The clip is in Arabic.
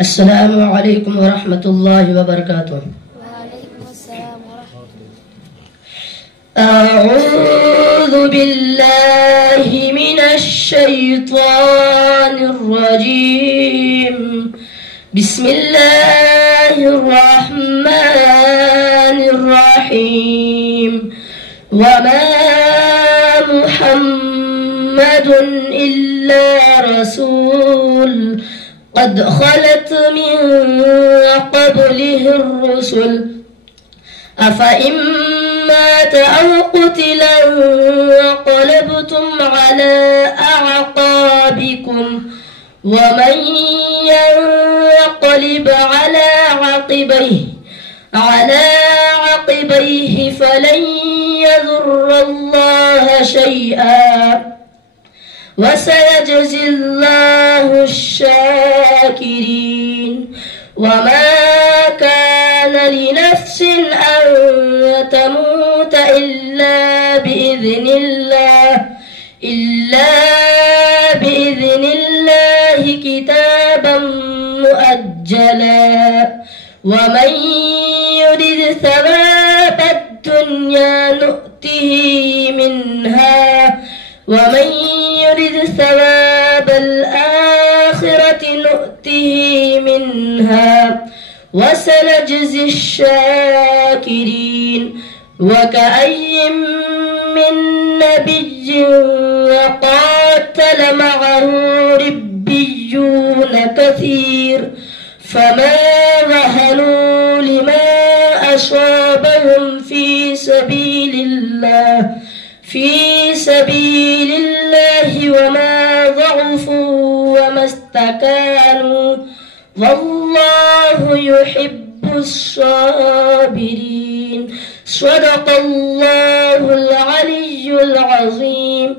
السلام عليكم ورحمة الله وبركاته. وعليكم السلام ورحمة الله. أعوذ بالله من الشيطان الرجيم. بسم الله الرحمن الرحيم. وما محمد إلا رسول قد خلت من قبله الرسل أفإن مات أو قتلا انقلبتم على أعقابكم ومن ينقلب على عقبيه فلن يضر الله شيئا وسيجزي الله الشاكرين. وما كان لنفس أن تموت إلا بإذن الله كتابا مؤجلا. ومن يرد ثواب الدنيا نؤته منها ومن يرد ثواب الآخرة نؤته منها وسنجزي الشاكرين. وكأي من نبي وقاتل معه ربيون كثير فما وهنوا لما أصابهم في سبيل الله وما ضعفوا وما استكانوا والله يحب الصابرين. صدق الله العلي العظيم.